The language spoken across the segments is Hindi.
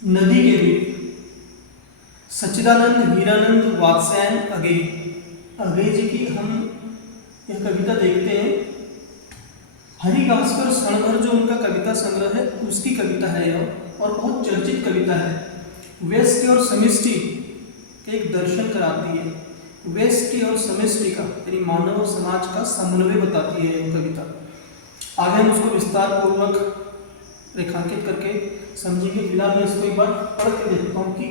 नदी के द्वीप। सच्चिदानंद हीरानंद वात्स्यायन अगेय। अगेय जी की हम यह कविता देखते हैं। हरिभास्कर सणभर जो उनका कविता संग्रह है उसकी कविता है यह, और बहुत चर्चित कविता है। व्यष्टि और समष्टि एक दर्शन कराती है। व्यष्टि और समष्टि का यानी मानव और समाज का समन्वय बताती है यह कविता। आगे हम उसको विस्तार पूर्वक रेखांकित करके समझेंगे। फिलहाल मैं इसको एक बार पढ़ के देखता हूँ कि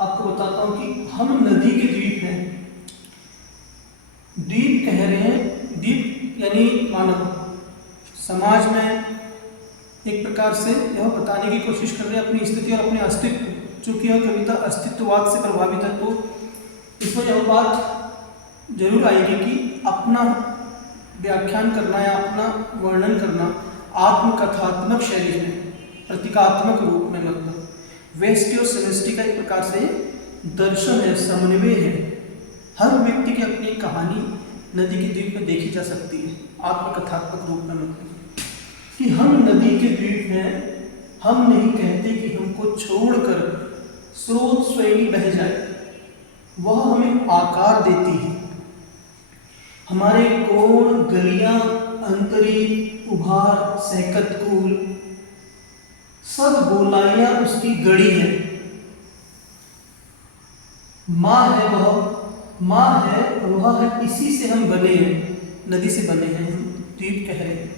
आपको बताता हूँ कि हम नदी के द्वीप हैं। द्वीप कह रहे हैं, द्वीप यानी मानव समाज में एक प्रकार से यह बताने की कोशिश कर रहे हैं अपनी स्थिति और अपने अस्तित्व। चूंकि यह कविता अस्तित्ववाद से प्रभावित है तो इसमें यह बात जरूर आएगी कि अपना व्याख्यान करना या अपना वर्णन करना आत्मकथात्मक शैली में, प्रतीकात्मक रूप में, मतलब व्यष्टि और समष्टि का एक प्रकार से दर्शन है, समन्वय है। हर व्यक्ति की अपनी कहानी नदी के द्वीप में देखी जा सकती है आत्मकथात्मक रूप में, मतलब कि हम नदी के द्वीप हैं। हम नहीं कहते कि हमको छोड़कर स्रोत स्वयं बह जाए, वह हमें आकार देती है। हमारे कोण, गलियां, अंतरी, उभार, सहकत कूल, सब गोलाइयां उसकी गड़ी है। माँ है वह है, इसी से हम बने हैं, नदी से बने हैं, हम द्वीप कह रहे हैं।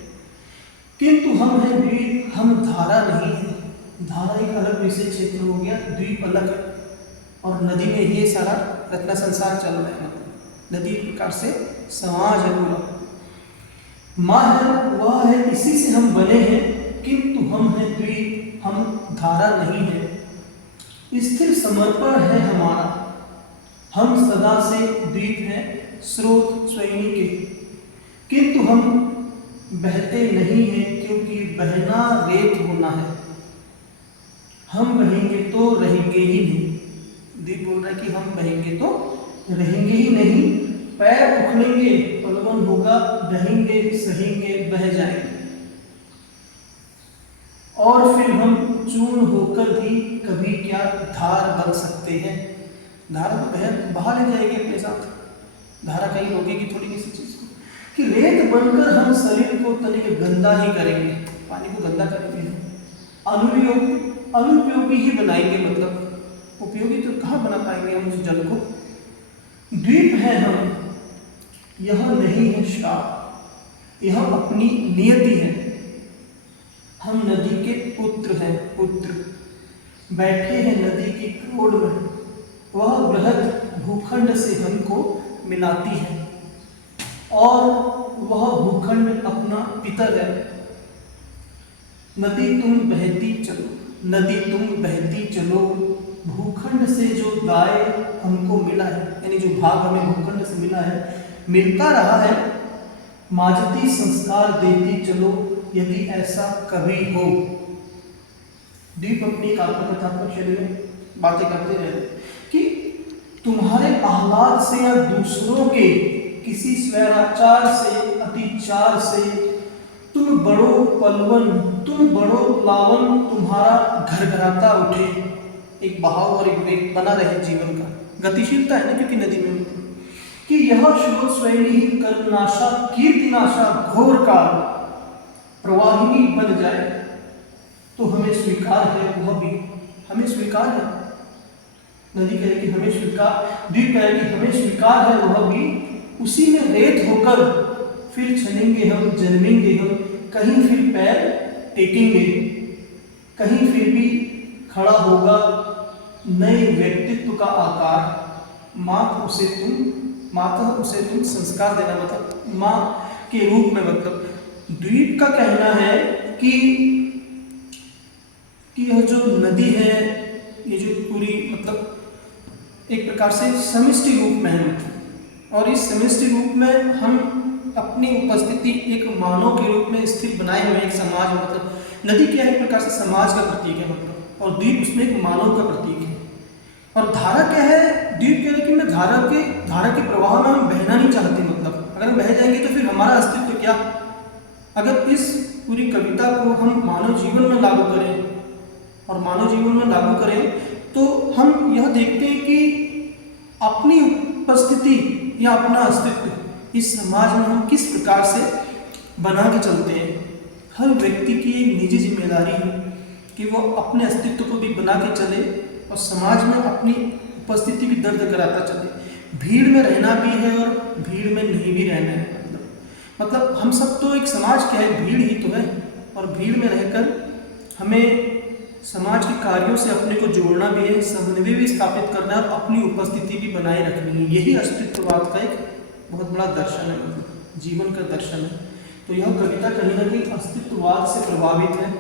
किंतु हम हैं द्वीप, हम धारा नहीं है। धारा एक अलग विषय क्षेत्र हो गया, द्वीप अलग है, और नदी में ये सारा रचना संसार चल रहा है। नदी एक प्रकार से समाज है पूरा। माँ है वह है, इसी से हम बने हैं, किंतु हम हैं द्वीप, हम धारा नहीं है। स्थिर समर्पण है हमारा, हम सदा से द्वीप हैं, स्रोत स्वयं के, किंतु हम बहते नहीं हैं, क्योंकि बहना रेत होना है। हम बहेंगे तो रहेंगे ही नहीं। द्वीप बोल रहा है कि हम बहेंगे तो रहेंगे ही नहीं। पैर उखड़ेंगे, पलवन होगा, बहेंगे, सहेंगे, बह जाएंगे, और फिर हम चूर्ण होकर भी कभी क्या धार बन सकते हैं। धारा तो बहा ले जाएगी अपने साथ, धारा कहीं रोकेगी थोड़ी किसी चीज को। कि रेत बनकर हम शरीर को तनिक गंदा ही करेंगे, पानी को गंदा करेंगे, अनुपयोगी ही बनाएंगे, मतलब उपयोगी तो कहाँ बना पाएंगे हम उस जल को। द्वीप है हम, यह नहीं है श्राप, यह अपनी नियति है। हम नदी के पुत्र हैं, पुत्र बैठे हैं नदी की क्रोड़ में। वह बृहद भूखंड से हमको मिलाती है, और वह भूखंड अपना पितर है। नदी तुम बहती चलो, नदी तुम बहती चलो, भूखंड से जो दाय हमको मिला है, यानी जो भाग हमें भूखंड से मिला है, मिलता रहा है, माजती संस्कार देती चलो, यदि ऐसा कभी हो। द्वीप अपनी आत्मकथात्मक शैली में बातें करते रहे कि तुम्हारे आह्लाद से या दूसरों के किसी स्वैराचार से, अतिचार से तुम बड़ो पलवन, तुम बड़ो प्लावन, तुम्हारा घरघराता उठे। एक बहाव और एक वेग बना रहे जीवन का, गतिशीलता है ना, क्योंकि नदी में कि यह स्रोत स्वयं ही कर्मनाशा, कीर्तिनाशा, घोर काल प्रवाहिनी बन जाए तो हमें स्वीकार है, वह भी हमें स्वीकार है। नदी कहे कि हमें स्वीकार, द्वीप कहे कि हमें स्वीकार है, वह भी उसी में रेत होकर फिर चलेंगे हम, जन्मेंगे हम, कहीं फिर पैर टेकेंगे, कहीं फिर भी खड़ा होगा नए व्यक्तित्व का आकार। माता उसे तुम संस्कार देना, मतलब माँ के रूप में। मतलब द्वीप का कहना है कि यह जो नदी है, ये जो पूरी मतलब एक प्रकार से समष्टि रूप में है, और इस समष्टि रूप में हम अपनी उपस्थिति एक मानव के रूप में स्थिर बनाए हुए एक समाज, मतलब नदी क्या है, एक प्रकार से समाज का प्रतीक है, मतलब, और द्वीप उसमें एक मानव का प्रतीक है। और धारा क्या है, द्वीप क्या है कि मैं धारा के प्रवाह में हम बहना नहीं चाहते, मतलब अगर हम बह जाएंगे तो फिर हमारा अस्तित्व क्या। अगर इस पूरी कविता को हम मानव जीवन में लागू करें और मानव जीवन में लागू करें तो हम यह देखते हैं कि अपनी उपस्थिति या अपना अस्तित्व इस समाज में हम किस प्रकार से बना के चलते हैं। हर व्यक्ति की एक निजी जिम्मेदारी है कि वो अपने अस्तित्व को भी बना के चले और समाज में अपनी उपस्थिति भी दर्ज कराता चले। भीड़ में रहना भी है और भीड़ में नहीं भी रहना है। मतलब हम सब तो एक समाज क्या है, भीड़ ही तो है, और भीड़ में रहकर हमें समाज के कार्यों से अपने को जोड़ना भी है, समन्वय भी स्थापित करना है और अपनी उपस्थिति भी बनाए रखनी है। यही अस्तित्ववाद का एक बहुत बड़ा दर्शन है, मतलब जीवन का दर्शन है। तो यह कविता कहीं ना कहीं अस्तित्ववाद से प्रभावित है।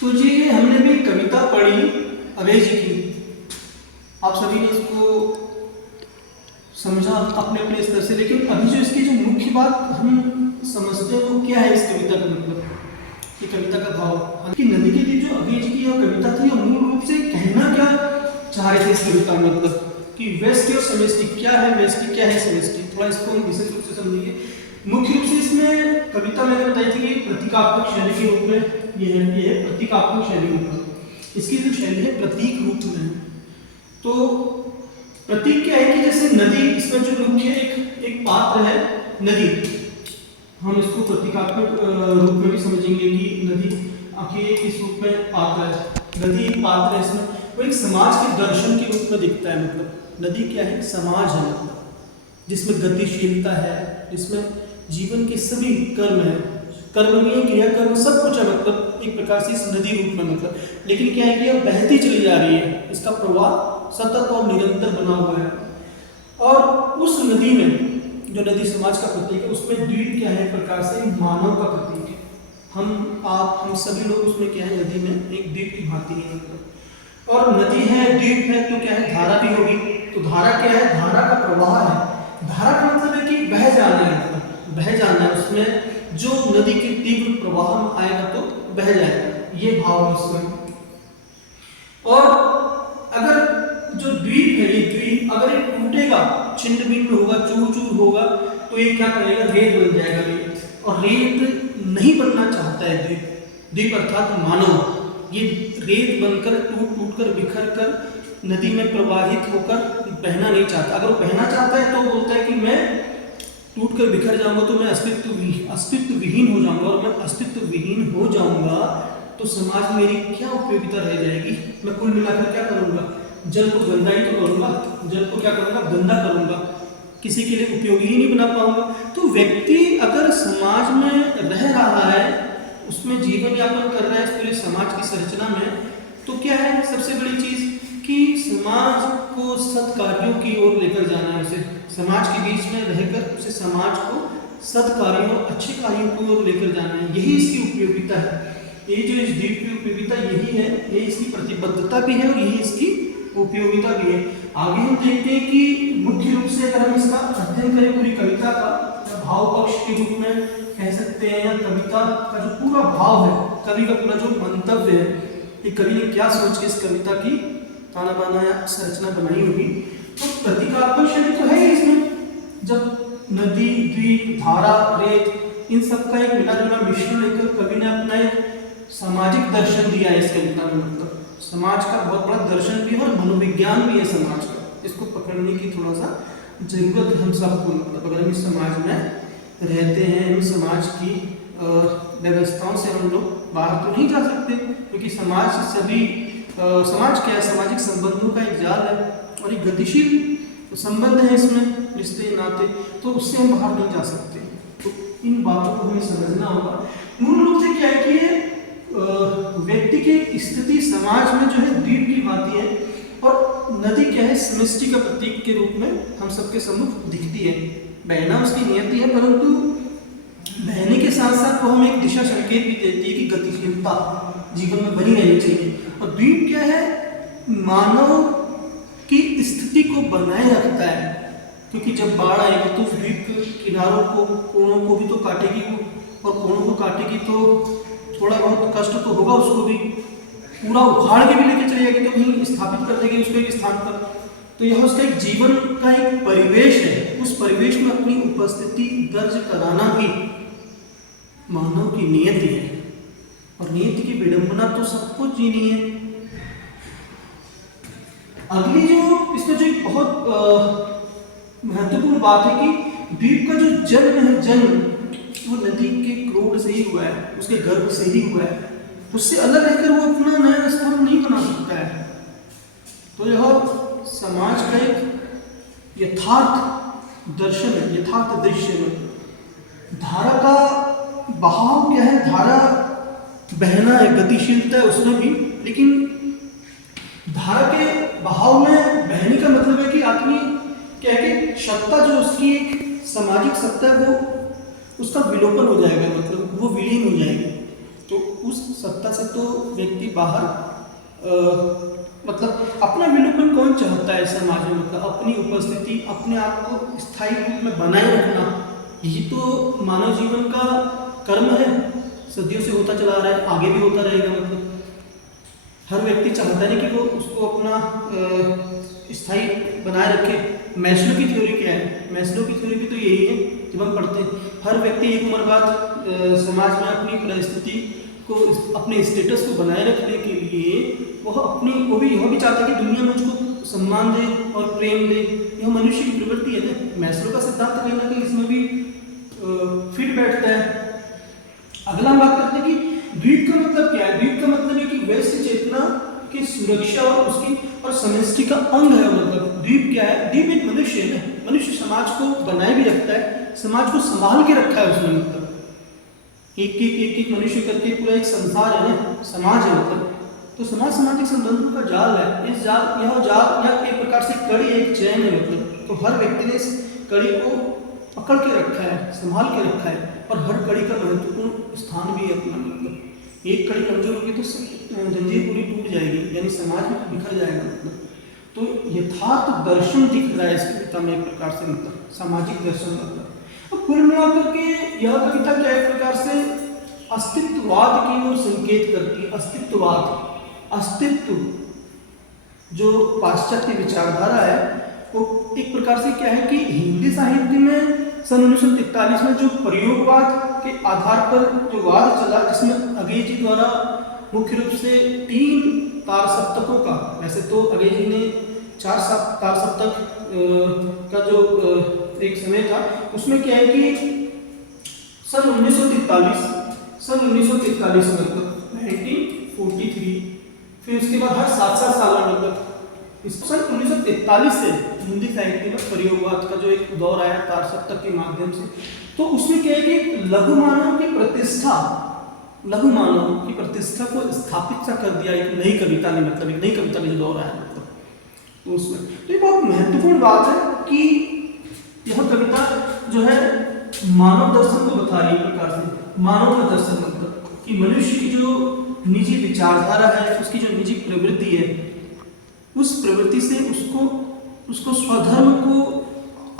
तो जी ये हमने भी कविता पढ़ी अभय जी की, आप सभी ने इसको समझा अपने अपने स्तर से, लेकिन अभी जो इसकी जो मुख्य बात हम समझते हैं वो क्या है इस कविता का मतलब, ये कविता का भाव कि नदी के तीर जो अभय जी की यह कविता थी, मूल रूप से कहना क्या चाह रहे थे इस कविता में, मतलब कि व्यष्टि और समष्टि क्या है, व्यष्टि क्या है, समष्टि, थोड़ा इसको हम विशेष रूप से समझेंगे। मुख्य रूप से इसमें कविता मैंने बताई थी कि प्रतीकात्मक शैली के रूप में ये है प्रतीकात्मक शैली, मतलब इसकी जो शैली है प्रतीक रूप में है। तो प्रतीक क्या है कि जैसे नदी, इसमें जो मुख्य एक पात्र है नदी, हम इसको प्रतीकात्मक रूप में भी समझेंगे कि नदी आखिर किस रूप में पात्र है। नदी एक पात्र है, इसमें वो एक समाज के दर्शन के रूप में दिखता है। मतलब नदी क्या है, समाज है, मतलब जिसमें गतिशीलता है, जिसमें जीवन के सभी कर्म है, कर्मणीय क्रियाकर्म सब कुछ है, मतलब एक प्रकार से इस नदी रूप में। मतलब लेकिन क्या है कि यह बहती चली जा रही है, इसका प्रवाह सतत और निरंतर बना हुआ है। और उस नदी में जो नदी समाज का प्रतीक है, उसमें द्वीप क्या है, एक प्रकार से मानव का प्रतीक है। हम सभी लोग उसमें क्या है, नदी में एक द्वीप की भांति है। मतलब और नदी है, द्वीप है, तो क्या है, धारा भी होगी। तो धारा क्या है, धारा का प्रवाह है। धारा का मतलब है कि बह जाना है, मतलब बह जाना है, उसमें जो नदी के तीव्र प्रवाह में आएगा तो बह जाएगा, ये भाव है उसमें। और अगर जो द्वीप है, ये द्वीप अगर ये टूटेगा, छिन्न भिन्न होगा, चूर चूर होगा, तो ये क्या करेगा, रेत बन जाएगा रेत। और रेत नहीं बनना चाहता है द्वीप, द्वीप अर्थात मानव, ये रेत बनकर टूट टूट कर बिखर कर नदी में प्रवाहित होकर बहना नहीं चाहता। अगर वो बहना चाहता है तो बोलता है कि मैं टूट कर बिखर जाऊंगा तो मैं अस्तित्व विहीन हो जाऊंगा, और मैं अस्तित्व विहीन हो जाऊंगा तो समाज में मेरी क्या उपयोगिता रह जाएगी। मैं कुल मिलाकर क्या करूंगा, जल को गंदा ही तो करूंगा, जल को क्या करूंगा, गंदा करूंगा, किसी के लिए उपयोगी ही नहीं बना पाऊंगा। तो व्यक्ति अगर समाज में रह रहा है, उसमें जीवन यापन कर रहा है, इस पूरे समाज की संरचना में, तो क्या है सबसे बड़ी चीज कि समाज को सत्कार्यों की ओर लेकर जाना है। उसे समाज के बीच में रहकर उसे समाज को सत्कार्यों और अच्छे कार्यों की ओर लेकर जाना है, यही इसकी उपयोगिता है। ये जो इस द्वीप की उपयोगिता यही है, ये इसकी प्रतिबद्धता भी है और यही इसकी उपयोगिता भी है। आगे हम देखते हैं कि मुख्य रूप से अगर हम इसका अध्ययन करें पूरी कविता का भाव पक्ष के रूप में कह सकते हैं, या कविता का जो पूरा भाव है, कवि का पूरा जो मंतव्य है, कि कवि ने क्या सोच के इस कविता की ताना बाना या संरचना बनाई होगी। तो प्रतीकात्मक शैली तो है इसमें, जब नदी, द्वीप, धारा, रेत, इन सब का एक मिला जुला मिश्रण लेकर कवि ने अपना एक सामाजिक दर्शन दिया है इस कविता में। मतलब समाज का बहुत बड़ा दर्शन भी है और मनोविज्ञान भी है समाज का, इसको पकड़ने की थोड़ा सा जरूरत हम सबको। मतलब अगर हम इस समाज में रहते हैं, इस समाज की व्यवस्थाओं से हम लोग बाहर तो नहीं जा सकते, क्योंकि समाज सभी समाज क्या है, सामाजिक संबंधों का एक जाल है और एक गतिशील संबंध है इसमें, रिश्ते नाते, तो उससे हम बाहर नहीं जा सकते। तो इन बातों को हमें समझना होगा। मूल रूप से क्या है कि व्यक्ति की स्थिति समाज में जो है द्वीप की भांति है, और नदी क्या है, समष्टि का प्रतीक के रूप में हम सबके सम्मुख दिखती है। बहना उसकी नियति है, परंतु बहने के साथ साथ वो हमें एक दिशा संकेत भी देती है कि गतिशीलता जीवन में बनी रहनी चाहिए। और द्वीप क्या है, मानव की स्थिति को बनाए रखता है, क्योंकि जब बाढ़ आएगी तो द्वीप के किनारों को, कोणों को भी तो काटेगी वो, और कोणों को काटेगी तो थोड़ा बहुत कष्ट तो होगा उसको भी, पूरा उखाड़ के भी लेके चली जाएगी तो कहीं स्थापित कर देगी उसको एक स्थान पर। तो यह उसका एक जीवन का एक परिवेश है, उस परिवेश में अपनी उपस्थिति दर्ज कराना भी मानव की नियति है। और नियति की विडंबना तो सबको जीनी है। अगली जो इसमें जो एक बहुत महत्वपूर्ण बात है कि द्वीप का जो जन्म है, जन्म वो नदी के क्रोध से ही हुआ है, उसके गर्भ से ही हुआ है। उससे अलग रहकर वो अपना नया स्थान नहीं बना सकता है। तो यह समाज का एक यथार्थ दर्शन है, यथार्थ दृश्य है। धारा का बहाव क्या है? धारा बहना है, गतिशीलता है उसमें भी, लेकिन धारा के बहाव में बहने का मतलब है कि आदमी क्या है कि सत्ता जो उसकी एक सामाजिक सत्ता है वो उसका विलोपन हो जाएगा, मतलब वो विलीन हो जाएगी। तो उस सत्ता से तो व्यक्ति बाहर मतलब अपना विलोपन कौन चाहता है समाज में? मतलब अपनी उपस्थिति, अपने आप को स्थायी रूप में बनाए रखना, यही तो मानव जीवन का कर्म है, सदियों से होता चला रहा है, आगे भी होता रहेगा। मतलब हर व्यक्ति चाहता है कि वो उसको अपना स्थायी बनाए रखे। मैस्लो की थ्योरी क्या है? मैस्लो की थ्योरी भी तो यही है, जब हम पढ़ते हैं हर व्यक्ति एक उम्र बाद समाज में अपनी परिस्थिति को, अपने स्टेटस को बनाए रखने के लिए वो भी यह भी चाहता है कि दुनिया मुझको सम्मान दे और प्रेम दे। यह मनुष्य की प्रवृत्ति है ना। मैस्लो का सिद्धांत कहीं ना कहीं इसमें भी फिट बैठता है। अगला हम बात करते हैं कि द्वीप का मतलब क्या है? द्वीप का मतलब है कि वैश्य चेतना की सुरक्षा और उसकी और समष्टि का अंग है। मतलब द्वीप क्या है? द्वीप एक मनुष्य है ना। मनुष्य समाज को बनाए भी रखता है, समाज को संभाल के रखा है उसने। मतलब एक मनुष्य करके पूरा एक संसार है ना, समाज है। मतलब तो समाज सामाजिक संबंधों का जाल है। यह जाल या एक प्रकार से कड़ी, एक चैन है। मतलब तो हर व्यक्ति ने इस कड़ी को पकड़ के रखा है, संभाल के रखा है, और हर कड़ी का महत्वपूर्ण स्थान भी है अपना। मतलब एक कड़ी कमजोर होगी तो जंजीर पूरी टूट जाएगी, यानी समाज में बिखर जाएगा। मतलब तो यथार्थ दर्शन दिख रहा है इस कविता में एक प्रकार से, मतलब सामाजिक दर्शन। मतलब अब कुल मिलाकर के यह कविता क्या एक प्रकार से अस्तित्ववाद की ओर संकेत करती है। अस्तित्ववाद, अस्तित्व जो पाश्चात्य विचारधारा है वो एक प्रकार से क्या है कि हिंदी साहित्य में सन 1943 में जो प्रयोगवाद के आधार पर जो वाद चला, जिसमें अगेय जी द्वारा मुख्य रूप से 3 तार सप्तकों का, वैसे तो अगेय जी ने 4 तार सप्तक का जो एक समय था, उसमें क्या है कि सन 1943 में मतलब 1943, फिर उसके बाद हर 7 साल में मतलब इस सन 1943 से हिंदी साहित्य में प्रयोगवाद का जो एक दौर आया तार सप्तक के माध्यम से, तो उसमें क्या है कि लघु मानव की प्रतिष्ठा को स्थापित सा कर दिया एक नई कविता ने। मतलब एक नई कविता ने जो दौर आया, मतलब तो उसमें तो ये बहुत महत्वपूर्ण बात है कि यह कविता जो है मानव दर्शन को बता रही है। एक प्रकार से मानव का दर्शन, मतलब कि मनुष्य की जो निजी विचारधारा है, उसकी जो निजी प्रवृत्ति है, उस प्रवृत्ति से उसको स्वधर्म को,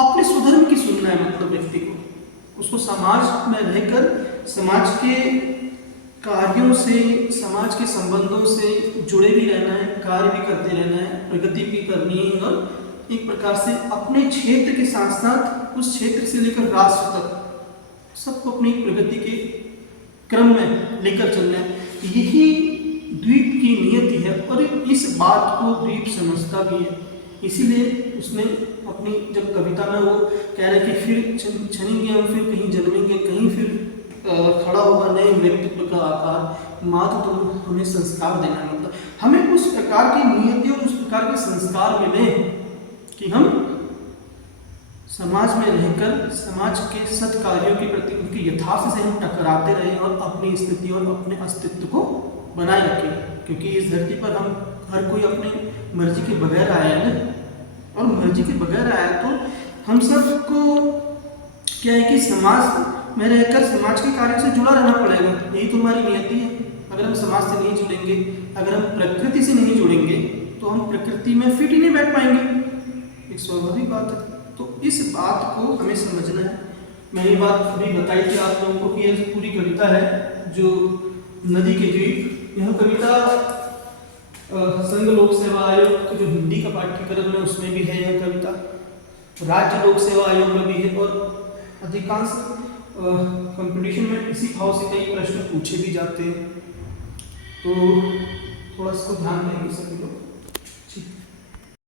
अपने स्वधर्म की सुनना है। मतलब व्यक्ति को उसको समाज में रहकर समाज के कार्यों से, समाज के संबंधों से जुड़े भी रहना है, कार्य भी करते रहना है, प्रगति भी करनी है, और एक प्रकार से अपने क्षेत्र के साथ साथ उस क्षेत्र से लेकर राष्ट्र तक सबको अपनी प्रगति के क्रम में लेकर चलना है। यही द्वीप की नियति है, और इस बात को द्वीप समझता भी है। इसीलिए उसने अपनी जब कविता में वो कह रहे कि फिर छनेंगे हम, फिर कहीं जन्मेंगे, कहीं फिर खड़ा होगा नए व्यक्तित्व का आकार, मात्र तुम हमें संस्कार देना। मतलब हमें उस प्रकार की नियति और उस प्रकार के संस्कार मिले कि हम समाज में रहकर समाज के सत्कार्यों के प्रति उनके यथार्थ से हम टकराते रहें और अपनी स्थिति और अपने अस्तित्व को बनाए रखें। क्योंकि इस धरती पर हम हर कोई अपनी मर्जी के बगैर आया है ना, और मर्जी के बगैर आया तो हम सबको क्या है कि समाज में रहकर समाज के कार्यों से जुड़ा रहना पड़ेगा। यही तो हमारी नियति है। अगर हम समाज से नहीं जुड़ेंगे, अगर हम प्रकृति से नहीं जुड़ेंगे, तो हम प्रकृति में फिट ही नहीं बैठ पाएंगे। एक स्वाभाविक बात है। तो इस बात को हमें समझना है। मैंने ये बात अभी बताई थी आप लोगों को कि यह पूरी कविता है जो नदी के द्वीप। यह कविता संघ लोक सेवा आयोग जो हिंदी का पाठ्यक्रम है उसमें भी है यह कविता, राज्य लोक सेवा आयोग में भी है, और अधिकांश कंपटीशन में इसी भाव से कई प्रश्न पूछे भी जाते हैं। तो थोड़ा इसको ध्यान देंगे सभी लोग।